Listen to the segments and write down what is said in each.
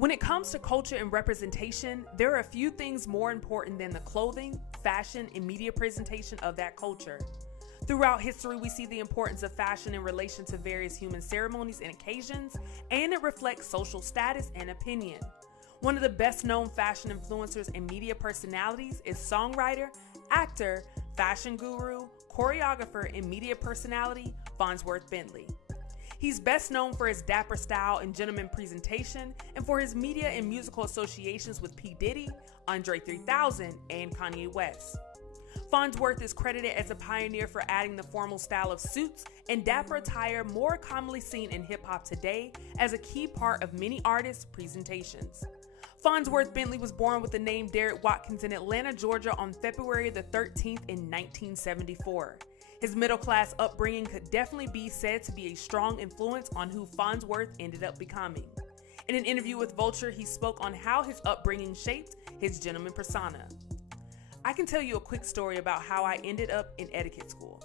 When it comes to culture and representation, there are a few things more important than the clothing, fashion, and media presentation of that culture. Throughout history, we see the importance of fashion in relation to various human ceremonies and occasions, and it reflects social status and opinion. One of the best-known fashion influencers and media personalities is songwriter, actor, fashion guru, choreographer, and media personality Fonzworth Bentley. He's best known for his dapper style and gentleman presentation, and for his media and musical associations with P. Diddy, Andre 3000, and Kanye West. Fonzworth is credited as a pioneer for adding the formal style of suits and dapper attire more commonly seen in hip-hop today as a key part of many artists' presentations. Fonzworth Bentley was born with the name Derek Watkins in Atlanta, Georgia on February the 13th in 1974. His middle-class upbringing could definitely be said to be a strong influence on who Fonzworth ended up becoming. In an interview with Vulture, he spoke on how his upbringing shaped his gentleman persona. I can tell you a quick story about how I ended up in etiquette school.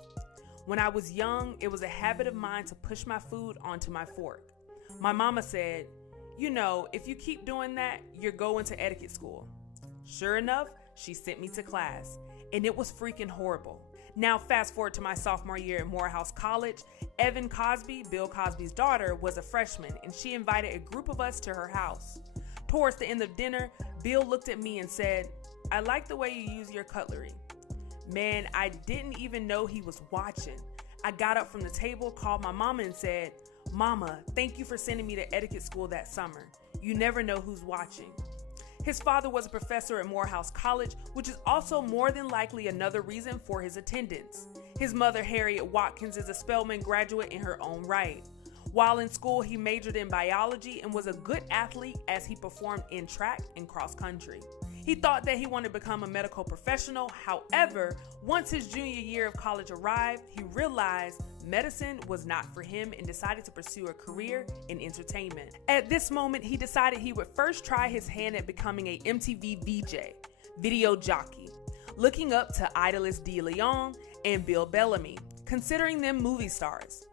When I was young, it was a habit of mine to push my food onto my fork. My mama said, "You know, if you keep doing that, you're going to etiquette school." Sure enough, she sent me to class, and it was freaking horrible. Now fast forward to my sophomore year at Morehouse College. Evan Cosby, Bill Cosby's daughter, was a freshman, and she invited a group of us to her house. Towards the end of dinner, Bill looked at me and said, "I like the way you use your cutlery." Man, I didn't even know he was watching. I got up from the table, called my mama, and said, "Mama, thank you for sending me to etiquette school that summer. You never know who's watching." His father was a professor at Morehouse College, which is also more than likely another reason for his attendance. His mother, Harriet Watkins, is a Spelman graduate in her own right. While in school, he majored in biology and was a good athlete as he performed in track and cross country. He thought that he wanted to become a medical professional. However, once his junior year of college arrived, he realized medicine was not for him and decided to pursue a career in entertainment. At this moment, he decided he would first try his hand at becoming a MTV VJ, video jockey, looking up to Idolist D. Leon and Bill Bellamy, considering them movie stars.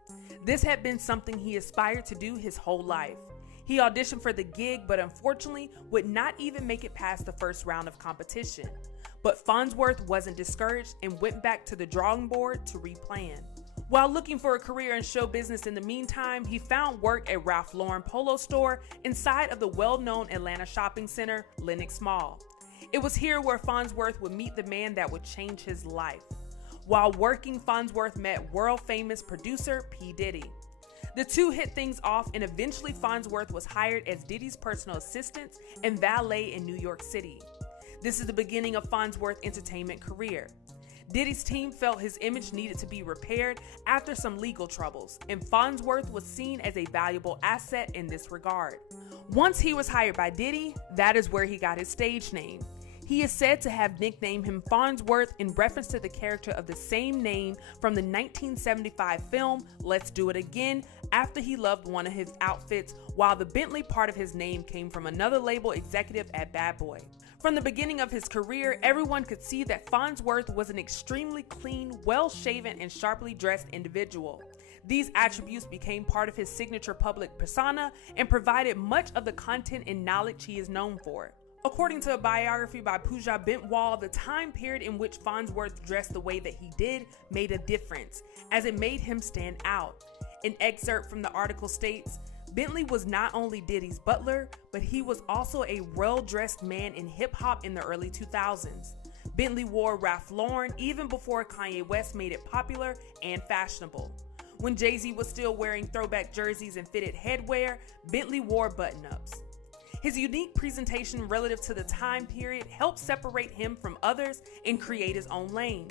This had been something he aspired to do his whole life. He auditioned for the gig, but unfortunately would not even make it past the first round of competition. But Fonzworth wasn't discouraged and went back to the drawing board to replan. While looking for a career in show business in the meantime, he found work at Ralph Lauren Polo Store inside of the well-known Atlanta shopping center, Lenox Mall. It was here where Fonzworth would meet the man that would change his life. While working, Fonzworth met world-famous producer P. Diddy. The two hit things off, and eventually Fonzworth was hired as Diddy's personal assistant and valet in New York City. This is the beginning of Fonzworth's entertainment career. Diddy's team felt his image needed to be repaired after some legal troubles, and Fonzworth was seen as a valuable asset in this regard. Once he was hired by Diddy, that is where he got his stage name. He is said to have nicknamed him Fonzworth in reference to the character of the same name from the 1975 film Let's Do It Again, after he loved one of his outfits, while the Bentley part of his name came from another label executive at Bad Boy. From the beginning of his career, everyone could see that Fonzworth was an extremely clean, well-shaven, and sharply dressed individual. These attributes became part of his signature public persona and provided much of the content and knowledge he is known for. According to a biography by Pooja Bentwal, the time period in which Fonzworth dressed the way that he did made a difference, as it made him stand out. An excerpt from the article states, "Bentley was not only Diddy's butler, but he was also a well-dressed man in hip-hop in the early 2000s. Bentley wore Ralph Lauren even before Kanye West made it popular and fashionable. When Jay-Z was still wearing throwback jerseys and fitted headwear, Bentley wore button-ups. His unique presentation relative to the time period helped separate him from others and create his own lane.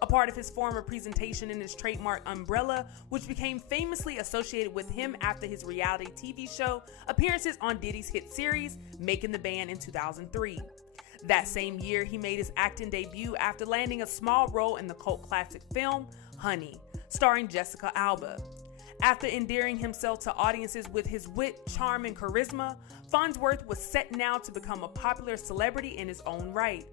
A part of his former presentation in his trademark umbrella, which became famously associated with him after his reality TV show appearances on Diddy's hit series, Making the Band in 2003. That same year, he made his acting debut after landing a small role in the cult classic film, Honey, starring Jessica Alba. After endearing himself to audiences with his wit, charm, and charisma, Fonzworth was set now to become a popular celebrity in his own right.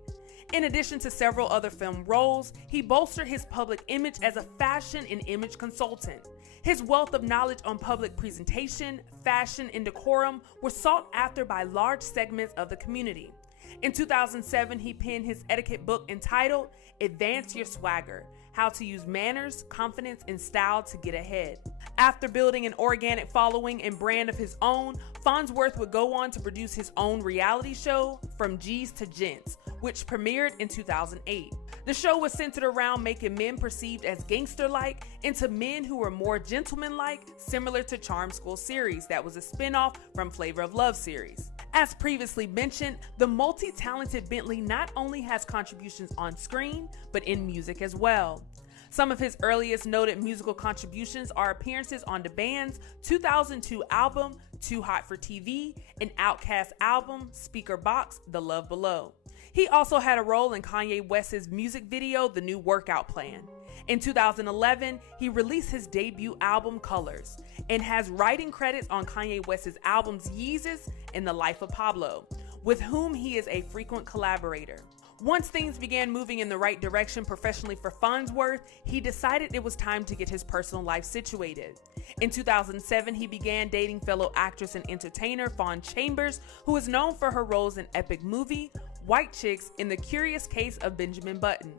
In addition to several other film roles, he bolstered his public image as a fashion and image consultant. His wealth of knowledge on public presentation, fashion, and decorum were sought after by large segments of the community. In 2007, he penned his etiquette book entitled Advance Your Swagger: How to Use Manners, Confidence, and Style to Get Ahead. After building an organic following and brand of his own, Fonzworth would go on to produce his own reality show, From G's to Gents, which premiered in 2008. The show was centered around making men perceived as gangster-like into men who were more gentleman-like, similar to Charm School series that was a spinoff from Flavor of Love series. As previously mentioned, the multi-talented Bentley not only has contributions on screen, but in music as well. Some of his earliest noted musical contributions are appearances on the band's 2002 album, Too Hot for TV, and Outkast album, Speaker Box, The Love Below. He also had a role in Kanye West's music video, The New Workout Plan. In 2011, he released his debut album, Colors, and has writing credits on Kanye West's albums Yeezus and The Life of Pablo, with whom he is a frequent collaborator. Once things began moving in the right direction professionally for Fonzworth, he decided it was time to get his personal life situated. In 2007, he began dating fellow actress and entertainer Fawn Chambers, who is known for her roles in Epic Movie, White Chicks, and The Curious Case of Benjamin Button.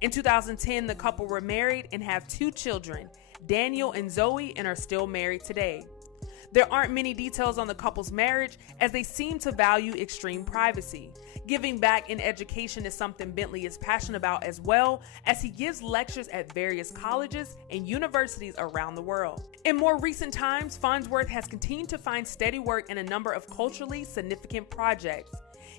In 2010, the couple were married and have 2 children, Daniel and Zoe, and are still married today. There aren't many details on the couple's marriage, as they seem to value extreme privacy. Giving back in education is something Bentley is passionate about, as well as he gives lectures at various colleges and universities around the world. In more recent times, Fonzworth has continued to find steady work in a number of culturally significant projects.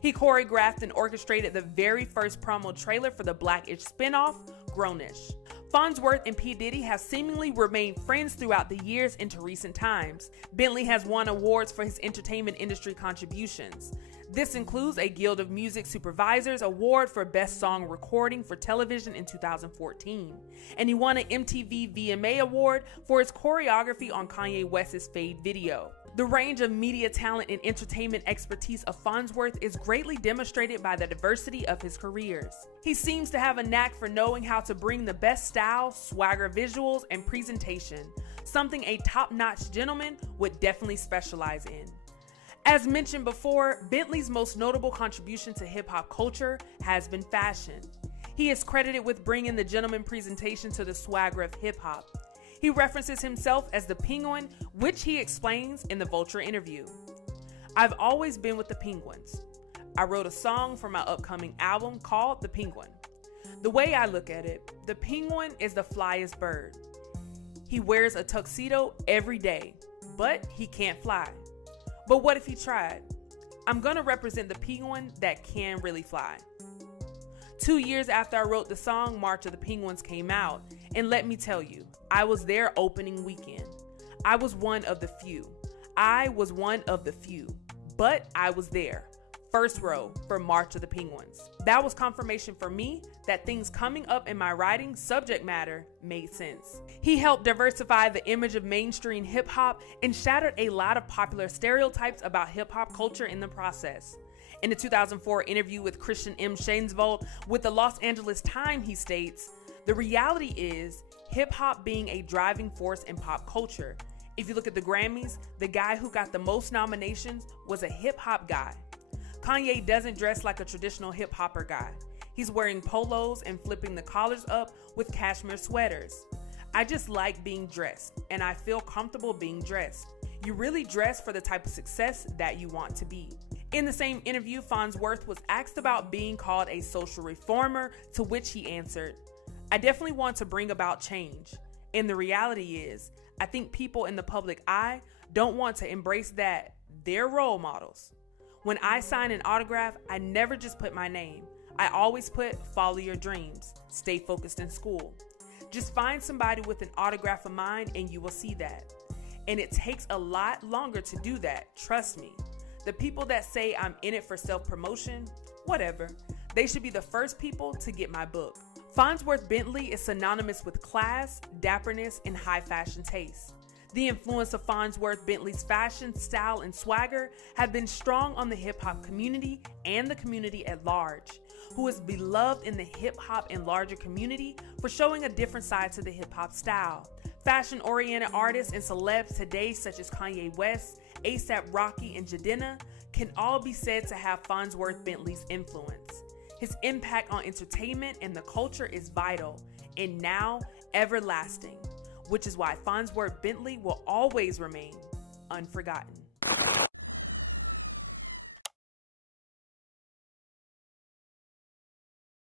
He choreographed and orchestrated the very first promo trailer for the Black-ish spinoff, Grownish. Fonzworth and P. Diddy have seemingly remained friends throughout the years into recent times. Bentley has won awards for his entertainment industry contributions. This includes a Guild of Music Supervisors Award for Best Song Recording for Television in 2014, and he won an MTV VMA Award for his choreography on Kanye West's Fade video. The range of media talent and entertainment expertise of Fonzworth is greatly demonstrated by the diversity of his careers. He seems to have a knack for knowing how to bring the best style, swagger visuals, and presentation, something a top-notch gentleman would definitely specialize in. As mentioned before, Bentley's most notable contribution to hip-hop culture has been fashion. He is credited with bringing the gentleman presentation to the swagger of hip-hop. He references himself as the Penguin, which he explains in the Vulture interview. I've always been with the Penguins. I wrote a song for my upcoming album called The Penguin. The way I look at it, the Penguin is the flyest bird. He wears a tuxedo every day, but he can't fly. But what if he tried? I'm gonna represent the Penguin that can really fly. 2 years after I wrote the song, March of the Penguins came out, and let me tell you, I was there opening weekend. I was one of the few. But I was there, first row, for March of the Penguins. That was confirmation for me that things coming up in my writing subject matter made sense. He helped diversify the image of mainstream hip-hop and shattered a lot of popular stereotypes about hip-hop culture in the process. In a 2004 interview with Christian M. Shainsvold with the Los Angeles Times, he states, "The reality is hip-hop being a driving force in pop culture. If you look at the Grammys, the guy who got the most nominations was a hip-hop guy. Kanye doesn't dress like a traditional hip-hopper guy. He's wearing polos and flipping the collars up with cashmere sweaters. I just like being dressed, and I feel comfortable being dressed. You really dress for the type of success that you want to be." In the same interview, Fonzworth was asked about being called a social reformer, to which he answered, "I definitely want to bring about change. And the reality is, I think people in the public eye don't want to embrace that they're role models. When I sign an autograph, I never just put my name. I always put follow your dreams, stay focused in school. Just find somebody with an autograph of mine and you will see that. And it takes a lot longer to do that, trust me. The people that say I'm in it for self-promotion, whatever, they should be the first people to get my book." Fonzworth Bentley is synonymous with class, dapperness, and high fashion taste. The influence of Fonzworth Bentley's fashion, style, and swagger have been strong on the hip-hop community and the community at large, who is beloved in the hip-hop and larger community for showing a different side to the hip-hop style. Fashion-oriented artists and celebs today, such as Kanye West, A$AP Rocky, and Jadena, can all be said to have Fonzworth Bentley's influence. His impact on entertainment and the culture is vital, and now everlasting, which is why Fonzworth Bentley will always remain unforgotten.